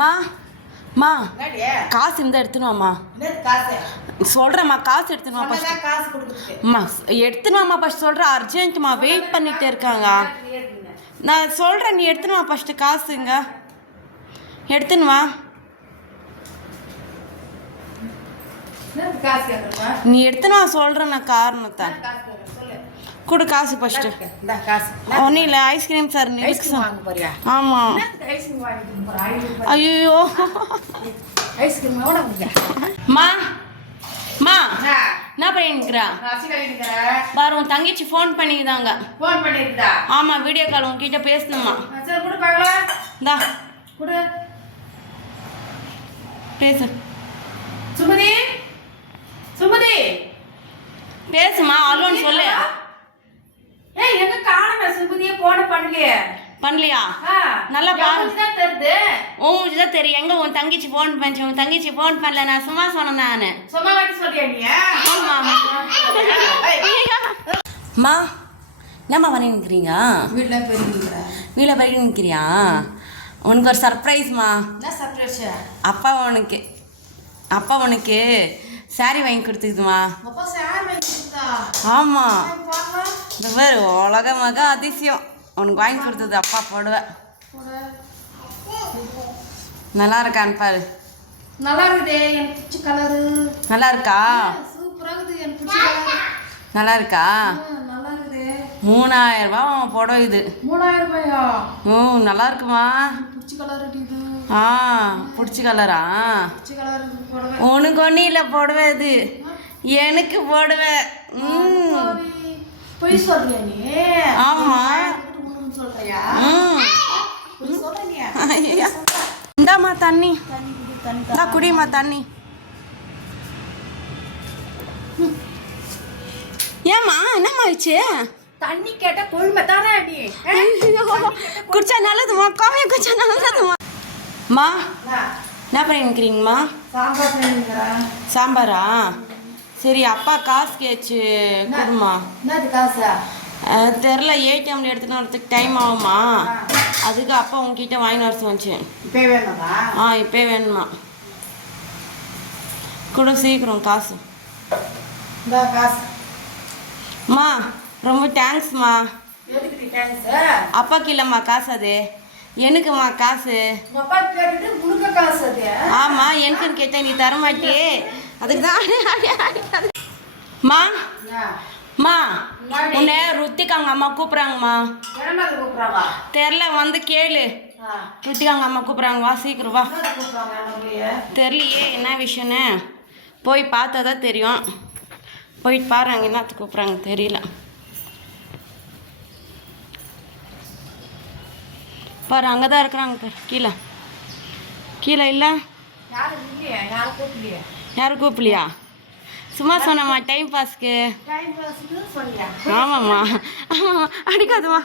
மா மா. காசு இருந்தால் எடுத்துன்னு வாம்மா என்னது காசு? கொடுக்குறதுக்கு. அம்மா எடுத்துன்னு வாம்மா ஃபஸ்ட் சொல்கிறேன் அர்ஜென்ட்மா வெயிட் பண்ணிட்டு இருக்காங்க. நான் சொல்கிறேன் நீ எடுத்துன்னு வா. ஃபஸ்ட்டு காசுங்க. எடுத்துன்னு வா என்னது காசு கேட்குறமா நீ எடுத்துன்னு வா சொல்கிறேன் நான் காரணத்தை. கொடு காசு இந்த காசு. ஒன்றும் இல்லை ஐஸ்கிரீம் சார் நிறுக்கு ஐஸ்கிரீம் வாங்க போறியா? ஆமாம் ஐயோ ஐஸ்கிரீம் மா. மா. என்ன கழிக்கிறேன் பாரு உன் தங்கச்சி ஃபோன் பண்ணிக்கிறாங்க ஃபோன் பண்ணிருந்தா ஆமாம் வீடியோ கால் உன்கிட்ட பேசணுமா? சரி கொடு பார்க்கலாம் இந்தா. கொடு. பேசு. சுமதி? சுமதி? பேசுமா அலோன்னு சொல்லு. எங்க காணுமே? சுமதியே போன பண்ணலையே. பண்ணலையா? நல்லா பாரு. தருது உன் மூஞ்சி தான் தெரியும். எங்க உன் தங்கச்சி ஃபோன் பண்ணிச்சு உன் தங்கச்சி ஃபோன் பண்ணல நான் சும்மா சொன்னேன் நான். சும்மா வாட்டி சொல்றியா நீ? ஆமா. மா என்னம்மா வீட்டுல பெரியங்கிற வீட்டில் போய் நிற்கிறியா உனக்கு ஒரு சர்ப்ரைஸ்மா என்ன சர்ப்ரைஸ் அப்பா உனக்கு அப்பா உனக்கு saree வாங்கி கொடுத்துக்குதுமா. அப்பா சார் ஆமாம் இந்த பேர் உலக மக அதிசயம். உனக்கு வாங்கி கொடுத்தது அப்பா போடுவேன் நல்லா இருக்கான்னு பாரு. நல்லா இருக்குதே எனக்கு பிடிச்ச கலரு நல்லா இருக்கா? சூப்பரா இருக்குது எனக்கு பிடிச்ச கலரு நல்லா இருக்கா? நல்லா இருக்குதே. மூணாயிரம் ரூபாய் புடவை இது. மூணாயிரம் ரூபாயா? ம் நல்லா இருக்குமா? பிடிச்ச கலர் இது. ஆ பிடிச்ச கலரா பிடிச்ச கலர் போடவே. உனக்கு ஒன்றும் இல்லை புடவை இது. எனக்கு புடவை. ம். பொய் சொல்றியா நீ? ஆமா. சொல்றியா? ம். இந்தாம்மா தண்ணி. தண்ணி குடி தண்ணி இந்தா குடிம்மா தண்ணி. ஏம்மா என்னம்மா ஆயிடுச்சு? தண்ணி கேட்ட கொழுமை தானே? ஐயோ, குடிச்சா நல்லதுமா காமியா குடிச்சா நல்லதுமா அம்மா என்ன? பண்ணிருக்கிறீங்கம்மா சாம்பார் சாம்பாரா? சரி அப்பா காசு கேச்சு. கொடுமா. தெரில ஏடிஎம்ல எடுத்துன்னு வரதுக்கு டைம் ஆகுமா? அதுக்கு அப்பா உங்ககிட்ட வாங்கி வர சொன்னிச்சு. ஆ இப்போ வேணுமா? கொடு சீக்கிரம் காசு. அம்மா ரொம்ப தேங்க்ஸ்மா அப்பாக்கு இல்லைம்மா காசு அது. எனக்குமா காசு. ஆமாம் எனக்குன்னு கேட்டேன் நீ தர மாட்டியே. அதுக்கு தான் மா? மா உன்னை ருத்திக்காங்க அம்மா கூப்பிட்றாங்கம்மா. தெரில வந்து கேளு. ஆ. ருத்திகாங்க அம்மா கூப்பிட்றாங்க வா சீக்கிரம் வா. என்ன தெரியலையே என்ன விஷயம்னு. போய் பார்த்தா தான் தெரியும் போயிட்டு பாருங்க என்னத்துக்கு கூப்பிட்றாங்க தெரியல. பாரு அங்கே தான் இருக்கிறாங்க கீழே. கீழே இல்லை. யாரும் கூப்பிடலையே? சும்மா சொன்னம்மா டைம் பாஸ்க்கு ஆமாம்மா. ஆமாம்மா. அடிக்காதுமா